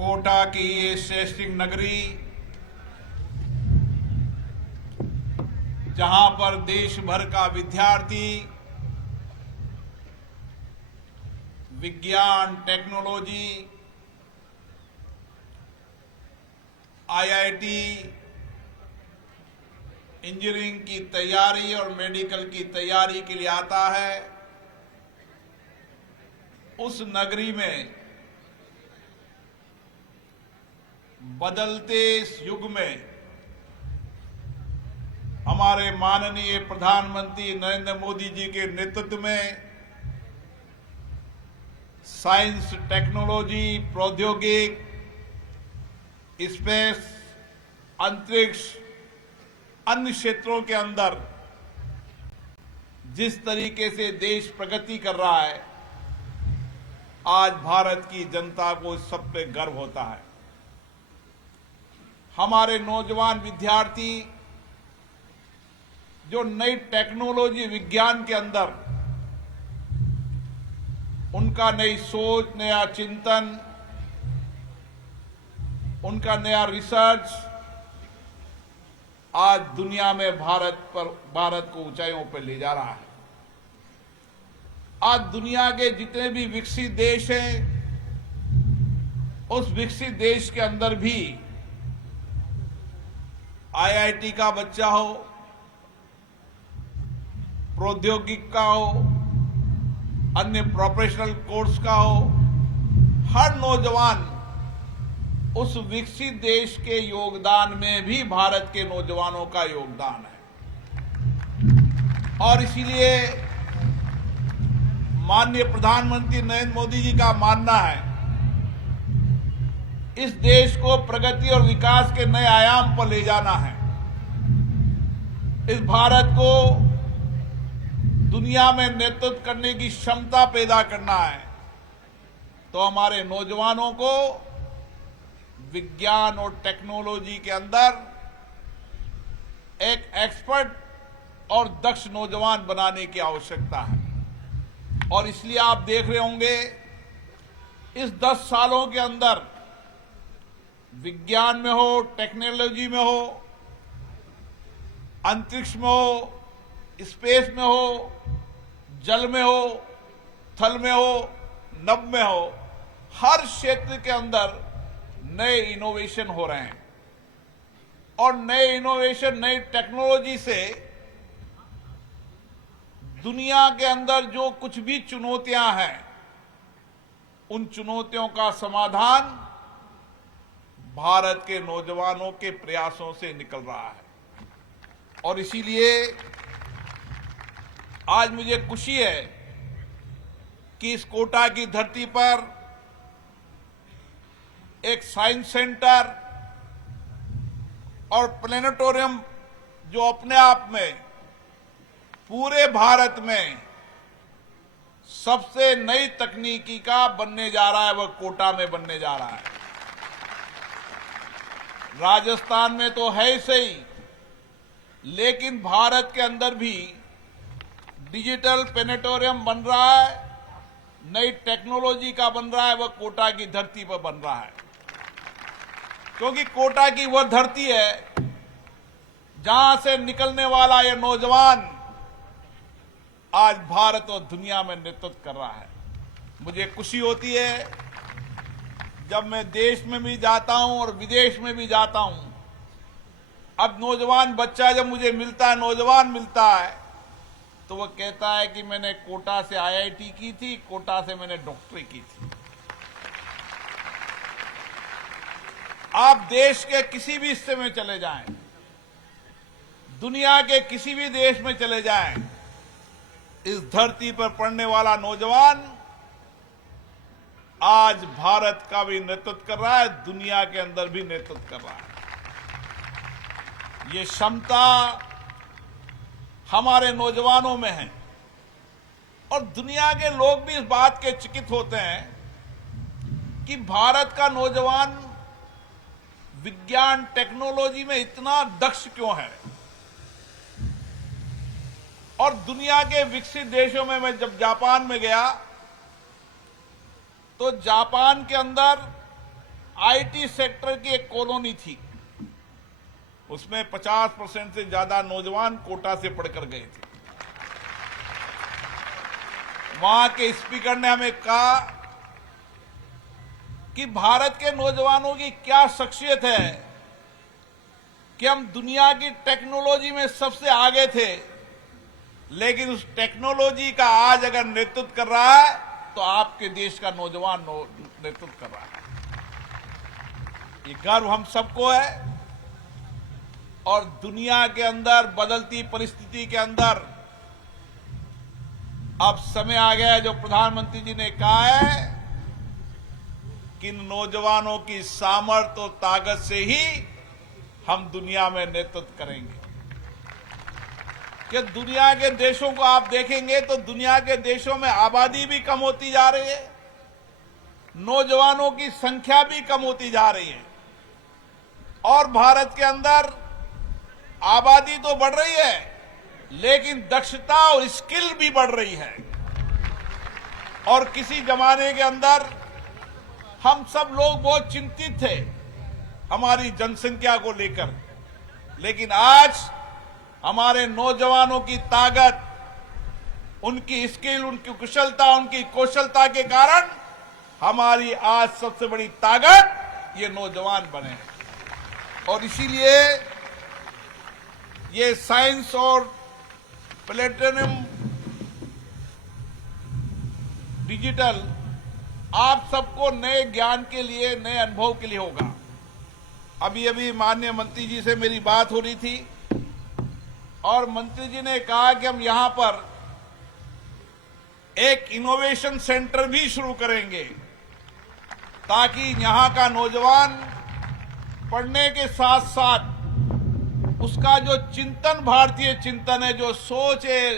कोटा की ये शैक्षणिक नगरी, जहां पर देश भर का विद्यार्थी विज्ञान, टेक्नोलॉजी, आईआईटी, इंजीनियरिंग की तैयारी और मेडिकल की तैयारी के लिए आता है, उस नगरी में बदलते इस युग में हमारे माननीय प्रधानमंत्री नरेंद्र मोदी जी के नेतृत्व में साइंस, टेक्नोलॉजी, प्रौद्योगिक, स्पेस, अंतरिक्ष, अन्य क्षेत्रों के अंदर जिस तरीके से देश प्रगति कर रहा है, आज भारत की जनता को इस सब पे गर्व होता है। हमारे नौजवान विद्यार्थी जो नई टेक्नोलॉजी, विज्ञान के अंदर उनका नई सोच, नया चिंतन, उनका नया रिसर्च आज दुनिया में भारत को ऊंचाइयों पर ले जा रहा है। आज दुनिया के जितने भी विकसित देश हैं, उस विकसित देश के अंदर भी आईआईटी का बच्चा हो, प्रौद्योगिक का हो, अन्य प्रोफेशनल कोर्स का हो, हर नौजवान उस विकसित देश के योगदान में भी भारत के नौजवानों का योगदान है। और इसीलिए माननीय प्रधानमंत्री नरेंद्र मोदी जी का मानना है, इस देश को प्रगति और विकास के नए आयाम पर ले जाना है, इस भारत को दुनिया में नेतृत्व करने की क्षमता पैदा करना है, तो हमारे नौजवानों को विज्ञान और टेक्नोलॉजी के अंदर एक एक्सपर्ट और दक्ष नौजवान बनाने की आवश्यकता है। और इसलिए आप देख रहे होंगे, इस 10 सालों के अंदर विज्ञान में हो, टेक्नोलॉजी में हो, अंतरिक्ष में हो, स्पेस में हो, जल में हो, थल में हो, नभ में हो, हर क्षेत्र के अंदर नए इनोवेशन हो रहे हैं। और नए इनोवेशन, नई टेक्नोलॉजी से दुनिया के अंदर जो कुछ भी चुनौतियां हैं, उन चुनौतियों का समाधान भारत के नौजवानों के प्रयासों से निकल रहा है। और इसीलिए आज मुझे खुशी है कि इस कोटा की धरती पर एक साइंस सेंटर और प्लेनेटोरियम जो अपने आप में पूरे भारत में सबसे नई तकनीकी का बनने जा रहा है, वह कोटा में बनने जा रहा है। राजस्थान में तो है ही सही, लेकिन भारत के अंदर भी डिजिटल प्लेनेटोरियम बन रहा है, नई टेक्नोलॉजी का बन रहा है, वह कोटा की धरती पर बन रहा है। क्योंकि कोटा की वह धरती है जहां से निकलने वाला यह नौजवान आज भारत और दुनिया में नेतृत्व कर रहा है। मुझे खुशी होती है जब मैं देश में भी जाता हूं और विदेश में भी जाता हूं। अब नौजवान बच्चा जब मुझे मिलता है, नौजवान मिलता है, तो वह कहता है कि मैंने कोटा से आईआईटी की थी, कोटा से मैंने डॉक्टरी की थी। आप देश के किसी भी हिस्से में चले जाएं, दुनिया के किसी भी देश में चले जाएं, इस धरती पर पड़ने वाला नौजवान आज भारत का भी नेतृत्व कर रहा है, दुनिया के अंदर भी नेतृत्व कर रहा है। ये क्षमता हमारे नौजवानों में है। और दुनिया के लोग भी इस बात के चकित होते हैं कि भारत का नौजवान विज्ञान, टेक्नोलॉजी में इतना दक्ष क्यों है। और दुनिया के विकसित देशों में मैं जब जापान में गया, तो जापान के अंदर आईटी सेक्टर की एक कॉलोनी थी, उसमें 50% से ज्यादा नौजवान कोटा से पढ़कर गए थे। वहां के स्पीकर ने हमें कहा कि भारत के नौजवानों की क्या शख्सियत है कि हम दुनिया की टेक्नोलॉजी में सबसे आगे थे, लेकिन उस टेक्नोलॉजी का आज अगर नेतृत्व कर रहा है तो आपके देश का नौजवान नेतृत्व कर रहा है। ये गर्व हम सबको है। और दुनिया के अंदर बदलती परिस्थिति के अंदर अब समय आ गया है, जो प्रधानमंत्री जी ने कहा है कि नौजवानों की सामर्थ्य और ताकत से ही हम दुनिया में नेतृत्व करेंगे। कि दुनिया के देशों को आप देखेंगे तो दुनिया के देशों में आबादी भी कम होती जा रही है, नौजवानों की संख्या भी कम होती जा रही है, और भारत के अंदर आबादी तो बढ़ रही है लेकिन दक्षता और स्किल भी बढ़ रही है। और किसी जमाने के अंदर हम सब लोग बहुत चिंतित थे हमारी जनसंख्या को लेकर, लेकिन आज हमारे नौजवानों की ताकत, उनकी स्किल, उनकी कुशलता, उनकी कौशलता के कारण हमारी आज सबसे बड़ी ताकत ये नौजवान बने हैं। और इसीलिए ये साइंस और प्लेटिनम डिजिटल आप सबको नए ज्ञान के लिए, नए अनुभव के लिए होगा। अभी अभी माननीय मंत्री जी से मेरी बात हो रही थी और मंत्री जी ने कहा कि हम यहां पर एक इनोवेशन सेंटर भी शुरू करेंगे ताकि यहां का नौजवान पढ़ने के साथ साथ उसका जो चिंतन, भारतीय चिंतन है, जो सोच है,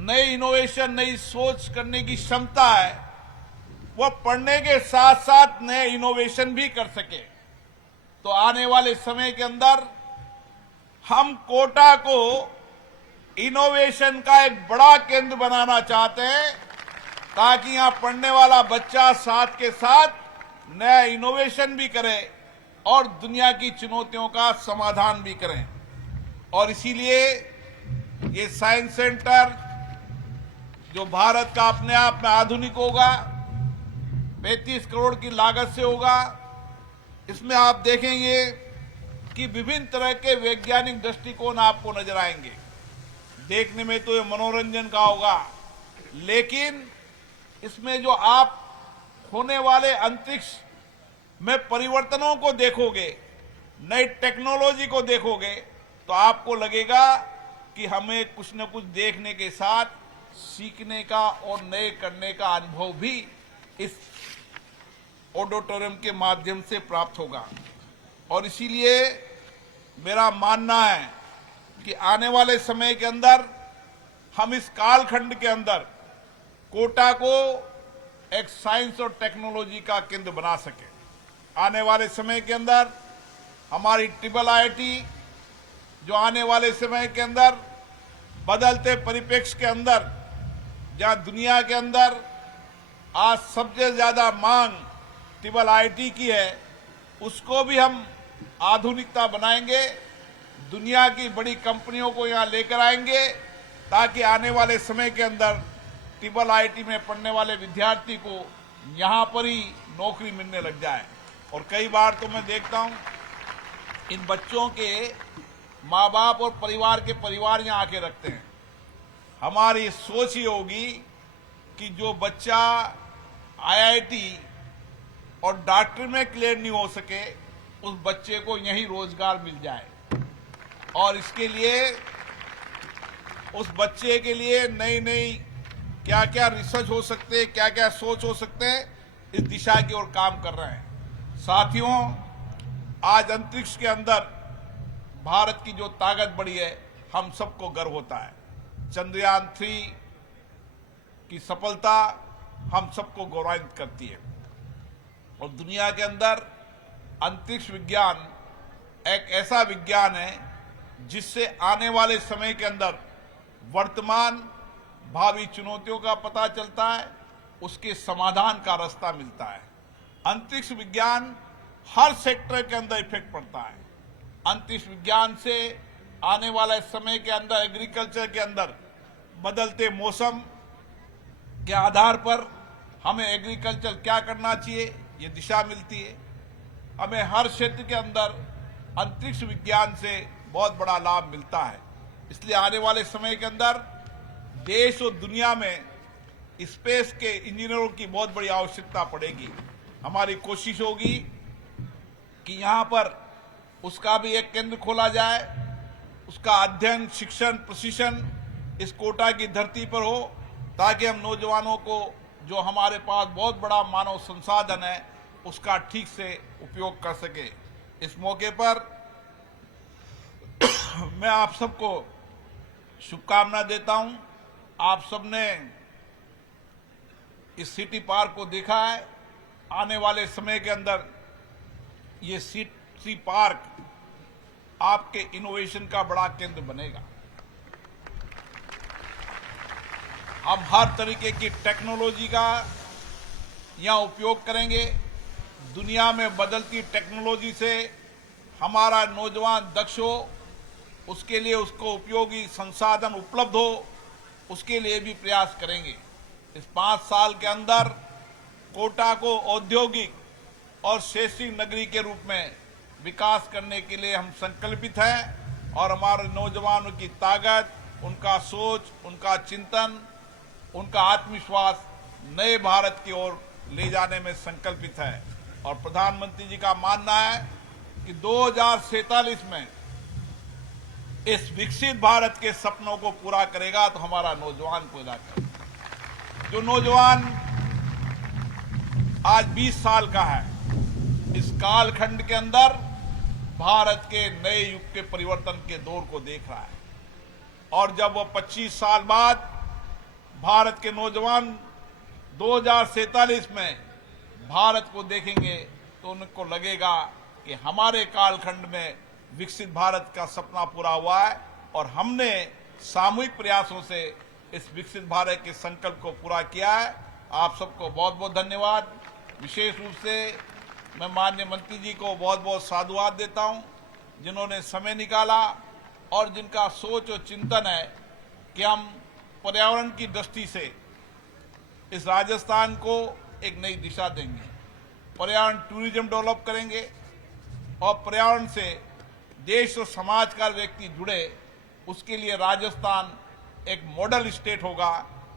नई इनोवेशन, नई सोच करने की क्षमता है, वह पढ़ने के साथ साथ नए इनोवेशन भी कर सके। तो आने वाले समय के अंदर हम कोटा को इनोवेशन का एक बड़ा केंद्र बनाना चाहते हैं ताकि यहां पढ़ने वाला बच्चा साथ के साथ नया इनोवेशन भी करे और दुनिया की चुनौतियों का समाधान भी करें। और इसीलिए ये साइंस सेंटर जो भारत का अपने आप में आधुनिक होगा, 35 करोड़ की लागत से होगा। इसमें आप देखेंगे कि विभिन्न तरह के वैज्ञानिक दृष्टिकोण आपको नजर आएंगे। देखने में तो ये मनोरंजन का होगा, लेकिन इसमें जो आप होने वाले अंतरिक्ष में परिवर्तनों को देखोगे, नई टेक्नोलॉजी को देखोगे, तो आपको लगेगा कि हमें कुछ न कुछ देखने के साथ सीखने का और नए करने का अनुभव भी इस ऑडिटोरियम के माध्यम से प्राप्त होगा। और इसीलिए मेरा मानना है कि आने वाले समय के अंदर हम इस कालखंड के अंदर कोटा को एक साइंस और टेक्नोलॉजी का केंद्र बना सके। आने वाले समय के अंदर हमारी IIIT जो आने वाले समय के अंदर बदलते परिप्रेक्ष्य के अंदर, जहां दुनिया के अंदर आज सबसे ज्यादा मांग IIIT की है, उसको भी हम आधुनिकता बनाएंगे, दुनिया की बड़ी कंपनियों को यहां लेकर आएंगे ताकि आने वाले समय के अंदर IIIT में पढ़ने वाले विद्यार्थी को यहां पर ही नौकरी मिलने लग जाए। और कई बार तो मैं देखता हूं इन बच्चों के माँ बाप और परिवार यहां आके रखते हैं। हमारी सोच ये होगी कि जो बच्चा IIT और डॉक्टर में क्लियर नहीं हो सके, उस बच्चे को यहीं रोजगार मिल जाए। और इसके लिए उस बच्चे के लिए नई नई क्या क्या रिसर्च हो सकते हैं, क्या क्या सोच हो सकते हैं, इस दिशा की ओर काम कर रहे हैं। साथियों, आज अंतरिक्ष के अंदर भारत की जो ताकत बढ़ी है, हम सबको गर्व होता है। चंद्रयान 3 की सफलता हम सबको गौरवान्वित करती है। और दुनिया के अंदर अंतरिक्ष विज्ञान एक ऐसा विज्ञान है जिससे आने वाले समय के अंदर वर्तमान भावी चुनौतियों का पता चलता है, उसके समाधान का रास्ता मिलता है। अंतरिक्ष विज्ञान हर सेक्टर के अंदर इफेक्ट पड़ता है। अंतरिक्ष विज्ञान से आने वाले समय के अंदर एग्रीकल्चर के अंदर बदलते मौसम के आधार पर हमें एग्रीकल्चर क्या करना चाहिए ये दिशा मिलती है। हमें हर क्षेत्र के अंदर अंतरिक्ष विज्ञान से बहुत बड़ा लाभ मिलता है। इसलिए आने वाले समय के अंदर देश और दुनिया में स्पेस के इंजीनियरों की बहुत बड़ी आवश्यकता पड़ेगी। हमारी कोशिश होगी कि यहाँ पर उसका भी एक केंद्र खोला जाए, उसका अध्ययन शिक्षण प्रशिक्षण इस कोटा की धरती पर हो, ताकि हम नौजवानों को जो हमारे पास बहुत बड़ा मानव संसाधन है उसका ठीक से उपयोग कर सके। इस मौके पर मैं आप सबको शुभकामना देता हूं। आप सबने इस सिटी पार्क को देखा है। आने वाले समय के अंदर ये सिटी पार्क आपके इनोवेशन का बड़ा केंद्र बनेगा। हम हर तरीके की टेक्नोलॉजी का यहाँ उपयोग करेंगे। दुनिया में बदलती टेक्नोलॉजी से हमारा नौजवान दक्ष हो, उसके लिए उसको उपयोगी संसाधन उपलब्ध हो, उसके लिए भी प्रयास करेंगे। इस 5 साल के अंदर कोटा को औद्योगिक और शैक्षिक नगरी के रूप में विकास करने के लिए हम संकल्पित हैं और हमारे नौजवानों की ताकत, उनका सोच, उनका चिंतन, उनका आत्मविश्वास नए भारत की ओर ले जाने में संकल्पित है। और प्रधानमंत्री जी का मानना है कि 2047 में इस विकसित भारत के सपनों को पूरा करेगा तो हमारा नौजवान पैदा करेगा। जो नौजवान आज 20 साल का है, इस कालखंड के अंदर भारत के नए युग के परिवर्तन के दौर को देख रहा है। और जब वो 25 साल बाद भारत के नौजवान 2047 में भारत को देखेंगे तो उनको लगेगा कि हमारे कालखंड में विकसित भारत का सपना पूरा हुआ है और हमने सामूहिक प्रयासों से इस विकसित भारत के संकल्प को पूरा किया है। आप सबको बहुत बहुत धन्यवाद। विशेष रूप से मैं माननीय मंत्री जी को बहुत बहुत साधुवाद देता हूं, जिन्होंने समय निकाला और जिनका सोच और चिंतन है कि हम पर्यावरण की दृष्टि से इस राजस्थान को एक नई दिशा देंगे, पर्यावरण टूरिज्म डेवलप करेंगे और पर्यावरण से देश और समाज का व्यक्ति जुड़े, उसके लिए राजस्थान एक मॉडल स्टेट होगा।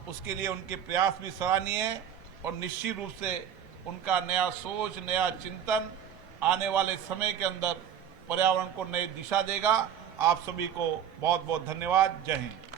उसके लिए उनके प्रयास भी सराहनीय है और निश्चित रूप से उनका नया सोच, नया चिंतन आने वाले समय के अंदर पर्यावरण को नई दिशा देगा। आप सभी को बहुत बहुत धन्यवाद। जय हिंद।